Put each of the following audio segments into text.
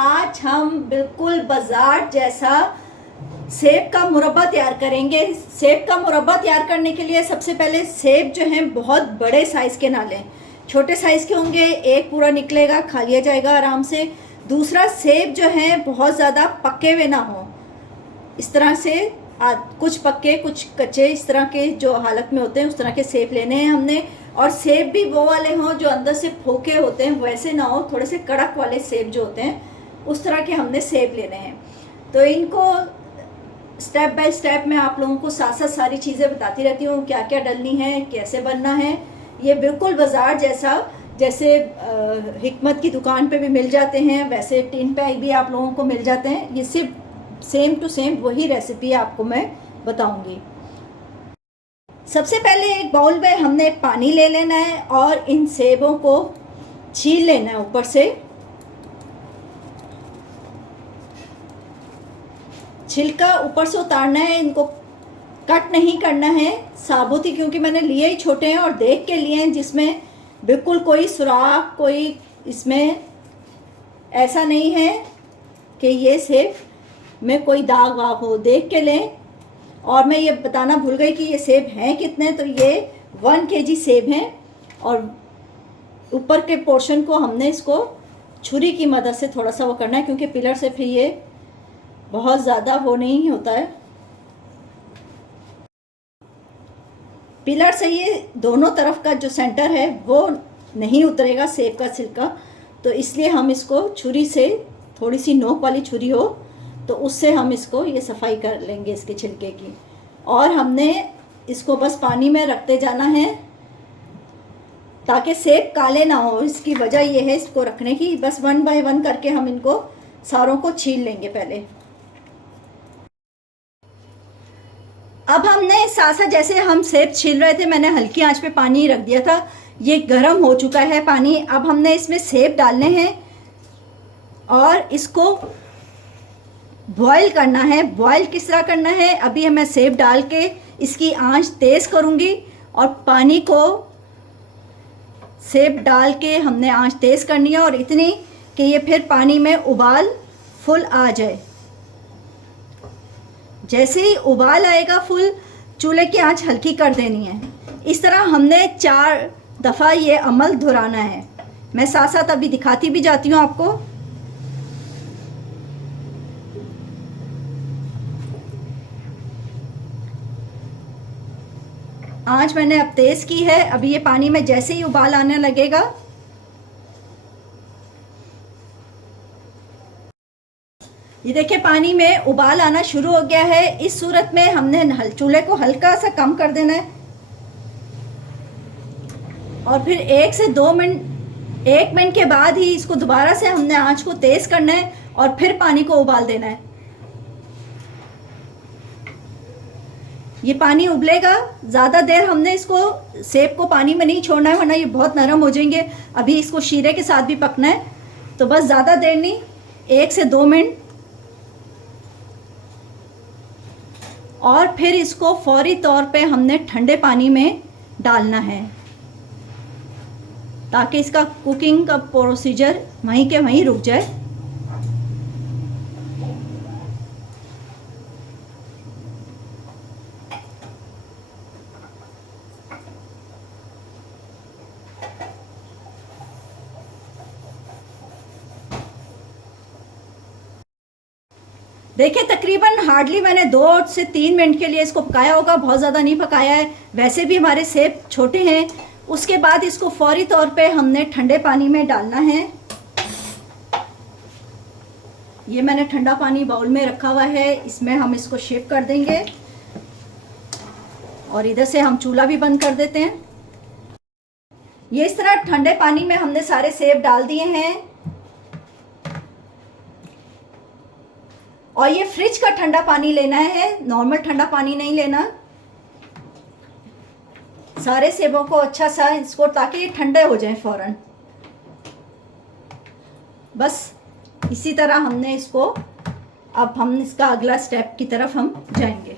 आज हम बिल्कुल बाजार जैसा सेब का मुरब्बा तैयार करेंगे। सेब का मुरब्बा तैयार करने के लिए सबसे पहले सेब जो हैं बहुत बड़े साइज़ के ना लें, छोटे साइज़ के होंगे, एक पूरा निकलेगा, खा लिया जाएगा आराम से। दूसरा, सेब जो हैं बहुत ज़्यादा पके हुए ना हों, इस तरह से कुछ पक्के कुछ कच्चे, इस तरह के जो हालत में होते हैं उस तरह के सेब लेने हैं हमने। और सेब भी वो वाले हों जो अंदर से फोके होते हैं, वैसे ना हो, थोड़े से कड़क वाले सेब जो होते हैं उस तरह के हमने सेब लेने हैं। तो इनको स्टेप बाय स्टेप मैं आप लोगों को साथ साथ सारी चीज़ें बताती रहती हूँ, क्या क्या डलनी है, कैसे बनना है। ये बिल्कुल बाज़ार जैसा, जैसे हिकमत की दुकान पे भी मिल जाते हैं वैसे टिन पे भी आप लोगों को मिल जाते हैं। ये सिर्फ सेम टू सेम वही रेसिपी आपको मैं बताऊंगी। सबसे पहले एक बाउल में हमने पानी ले लेना है और इन सेबों को छील लेना है ऊपर से। छिलका ऊपर से उतारना है, इनको कट नहीं करना है, साबुत ही, क्योंकि मैंने लिए ही छोटे हैं और देख के लिए हैं जिसमें बिल्कुल कोई सुराख, कोई इसमें ऐसा नहीं है कि ये सेब में कोई दाग वाग हो, देख के लें। और मैं ये बताना भूल गई कि ये सेब हैं कितने, तो ये 1 kg सेब हैं और ऊपर के पोर्शन को हमने इसको छुरी की मदद से थोड़ा सा वो करना है, क्योंकि पिलर से फिर ये बहुत ज़्यादा वो नहीं होता है। पिलर से ये दोनों तरफ का जो सेंटर है वो नहीं उतरेगा सेब का छिलका, तो इसलिए हम इसको छुरी से, थोड़ी सी नोक वाली छुरी हो तो उससे हम इसको ये सफाई कर लेंगे इसके छिलके की। और हमने इसको बस पानी में रखते जाना है ताकि सेब काले ना हो। इसकी वजह ये है इसको रखने की। बस 1 बाय 1 करके हम इनको सारों को छील लेंगे पहले। अब हमने साथ जैसे हम सेब छील रहे थे, मैंने हल्की आंच पे पानी रख दिया था, ये गर्म हो चुका है पानी। अब हमने इसमें सेब डालने हैं और इसको बॉईल करना है। बॉईल किस तरह करना है, अभी मैं सेब डाल के इसकी आंच तेज़ करूँगी और पानी को सेब डाल के हमने आंच तेज़ करनी है, और इतनी कि ये फिर पानी में उबाल फुल आ जाए। जैसे ही उबाल आएगा फुल, चूल्हे की आंच हल्की कर देनी है। इस तरह हमने 4 दफ़ा ये अमल दोहराना है। मैं साथ साथ अभी दिखाती भी जाती हूँ आपको। आंच मैंने अब तेज़ की है। अभी ये पानी में जैसे ही उबाल आने लगेगा, ये देखिए पानी में उबाल आना शुरू हो गया है। इस सूरत में हमने चूल्हे को हल्का सा कम कर देना है और फिर 1 से 2 मिनट, 1 मिनट के बाद ही इसको दोबारा से हमने आंच को तेज़ करना है और फिर पानी को उबाल देना है। ये पानी उबलेगा, ज़्यादा देर हमने इसको सेब को पानी में नहीं छोड़ना है वरना ये बहुत नरम हो जाएंगे। अभी इसको शीरे के साथ भी पकना है, तो बस ज़्यादा देर नहीं, 1 से 2 मिनट। और फिर इसको फौरी तौर पे हमने ठंडे पानी में डालना है ताकि इसका कुकिंग का प्रोसीजर वहीं के वहीं रुक जाए। देखिए तकरीबन हार्डली मैंने 2 से 3 मिनट के लिए इसको पकाया होगा, बहुत ज़्यादा नहीं पकाया है। वैसे भी हमारे सेब छोटे हैं। उसके बाद इसको फौरी तौर पे हमने ठंडे पानी में डालना है। ये मैंने ठंडा पानी बाउल में रखा हुआ है, इसमें हम इसको शेक कर देंगे और इधर से हम चूल्हा भी बंद कर देते हैं। ये इस तरह ठंडे पानी में हमने सारे सेब डाल दिए हैं और ये फ्रिज का ठंडा पानी लेना है, नॉर्मल ठंडा पानी नहीं लेना। सारे सेबों को अच्छा सा इसको, ताकि ये ठंडे हो जाएं फौरन। बस इसी तरह हमने इसको, अब हम इसका अगला स्टेप की तरफ हम जाएंगे।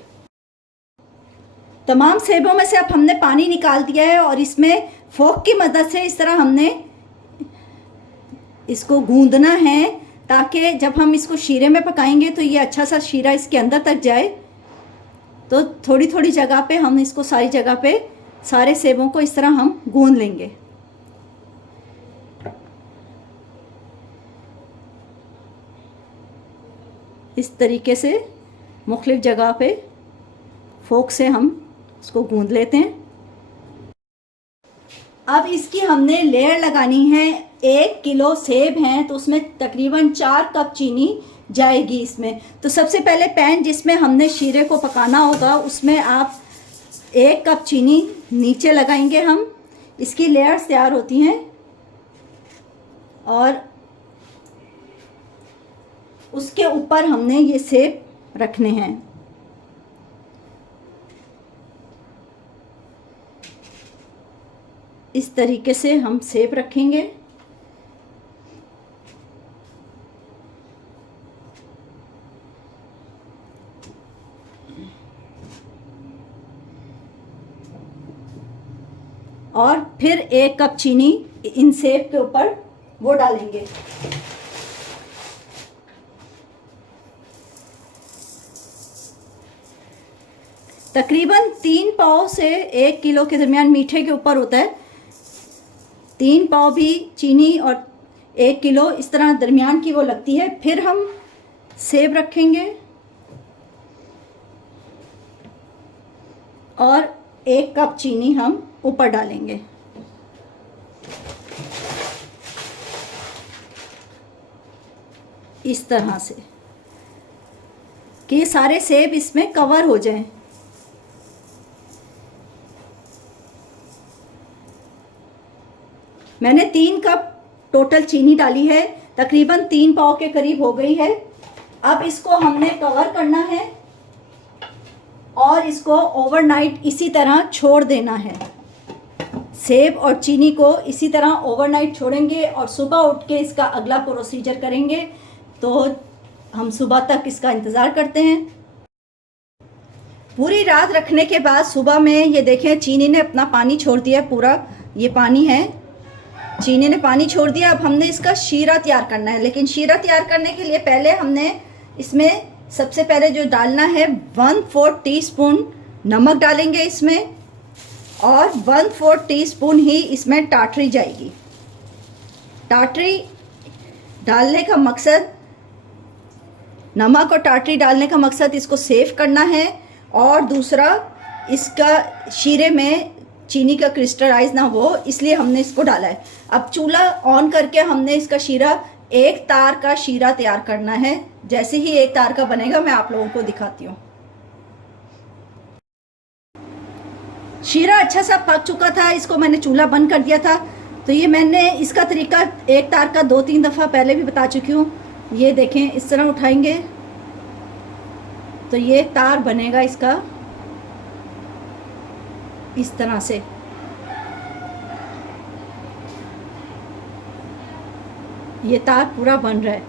तमाम सेबों में से अब हमने पानी निकाल दिया है और इसमें फोक की मदद से इस तरह हमने इसको गूंदना है ताकि जब हम इसको शीरे में पकाएंगे तो ये अच्छा सा शीरा इसके अंदर तक जाए। तो थोड़ी थोड़ी जगह पे हम इसको सारी जगह पे सारे सेबों को इस तरह हम गूंद लेंगे। इस तरीके से मुख्तलिफ जगह पे फोक से हम इसको गूंद लेते हैं। अब इसकी हमने लेयर लगानी है। 1 किलो सेब हैं तो उसमें तकरीबन 4 कप चीनी जाएगी इसमें। तो सबसे पहले पैन जिसमें हमने शीरे को पकाना होगा उसमें आप 1 कप चीनी नीचे लगाएंगे हम। इसकी लेयर्स तैयार होती हैं और उसके ऊपर हमने ये सेब रखने हैं। इस तरीके से हम सेब रखेंगे। और फिर 1 कप चीनी इन सेब के ऊपर वो डालेंगे। तकरीबन 3 पाव से 1 किलो के दरमियान मीठे के ऊपर होता है। 3 पाव भी चीनी और 1 किलो इस तरह दरमियान की वो लगती है। फिर हम सेब रखेंगे और 1 कप चीनी हम ऊपर डालेंगे। इस तरह से कि सारे सेब इसमें कवर हो जाएं। मैंने 3 कप टोटल चीनी डाली है, तकरीबन 3 पाव के करीब हो गई है। अब इसको हमने कवर करना है और इसको ओवरनाइट इसी तरह छोड़ देना है। सेब और चीनी को इसी तरह ओवरनाइट छोड़ेंगे और सुबह उठ के इसका अगला प्रोसीजर करेंगे। तो हम सुबह तक इसका इंतज़ार करते हैं। पूरी रात रखने के बाद सुबह में ये देखें चीनी ने अपना पानी छोड़ दिया। पूरा ये पानी है, चीनी ने पानी छोड़ दिया। अब हमने इसका शीरा तैयार करना है। लेकिन शीरा तैयार करने के लिए पहले हमने इसमें सबसे पहले जो डालना है 1/4 टीस्पून नमक डालेंगे इसमें और 1/4 टीस्पून ही इसमें टाटरी जाएगी। टाटरी डालने का मकसद, नमक और टाटरी डालने का मकसद इसको सेव करना है और दूसरा इसका शीरे में चीनी का क्रिस्टलाइज ना हो, इसलिए हमने इसको डाला है। अब चूल्हा ऑन करके हमने इसका शीरा, 1 तार का शीरा तैयार करना है। जैसे ही 1 तार का बनेगा मैं आप लोगों को दिखाती हूँ। शीरा अच्छा सा पक चुका था, इसको मैंने चूल्हा बंद कर दिया था। तो ये मैंने इसका तरीका 1 तार का 2-3 दफ़ा पहले भी बता चुकी हूँ। ये देखें इस तरह उठाएंगे तो ये तार बनेगा इसका इस तरह से। ये तार पूरा बन रहा है।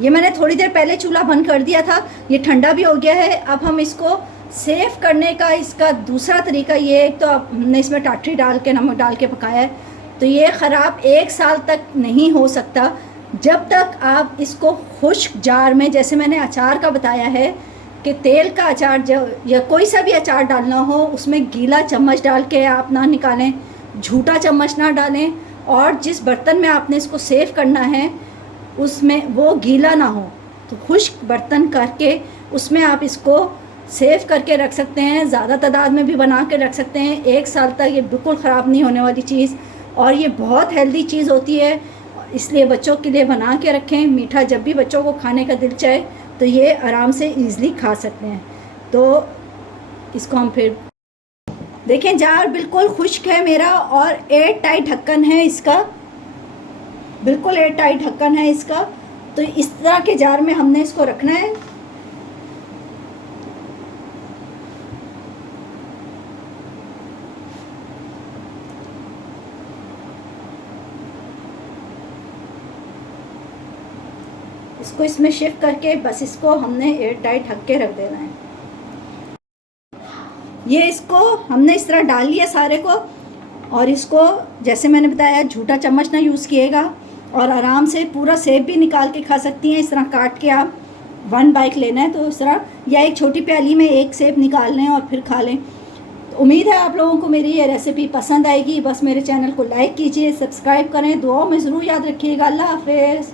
ये मैंने थोड़ी देर पहले चूल्हा बंद कर दिया था, ये ठंडा भी हो गया है। अब हम इसको सेव करने का इसका दूसरा तरीका ये, एक तो हमने इसमें टाटरी डाल के नमक डाल के पकाया है तो ये ख़राब 1 साल तक नहीं हो सकता जब तक आप इसको खुश्क जार में, जैसे मैंने अचार का बताया है कि तेल का अचार जब या कोई सा भी अचार डालना हो उसमें गीला चम्मच डाल के आप ना निकालें, झूठा चम्मच ना डालें और जिस बर्तन में आपने इसको सेव करना है उसमें वो गीला ना हो। तो खुश्क बर्तन करके उसमें आप इसको सेव करके रख सकते हैं। ज़्यादा तादाद में भी बना के रख सकते हैं। 1 साल तक ये बिल्कुल ख़राब नहीं होने वाली चीज़ और ये बहुत हेल्दी चीज़ होती है, इसलिए बच्चों के लिए बना के रखें। मीठा जब भी बच्चों को खाने का दिल चाहे तो ये आराम से ईज़िली खा सकते हैं। तो इसको हम फिर देखें, जार बिल्कुल खुश्क है मेरा और एयर टाइट ढक्कन है इसका, बिल्कुल एयर टाइट ढक्कन है इसका। तो इस तरह के जार में हमने इसको रखना है। इसको इसमें शिफ्ट करके बस इसको हमने एयर टाइट ढक के रख देना है। ये इसको हमने इस तरह डाल लिया सारे को और इसको जैसे मैंने बताया झूठा चम्मच ना यूज़ किएगा और आराम से पूरा सेब भी निकाल के खा सकती हैं। इस तरह काट के आप 1 बाइट लेना है तो इस तरह, या एक छोटी प्याली में 1 सेब निकाल लें और फिर खा लें। तो उम्मीद है आप लोगों को मेरी ये रेसिपी पसंद आएगी। बस मेरे चैनल को लाइक कीजिए, सब्सक्राइब करें, दुआओं में ज़रूर याद रखिएगा। अल्लाह हाफ़िज़।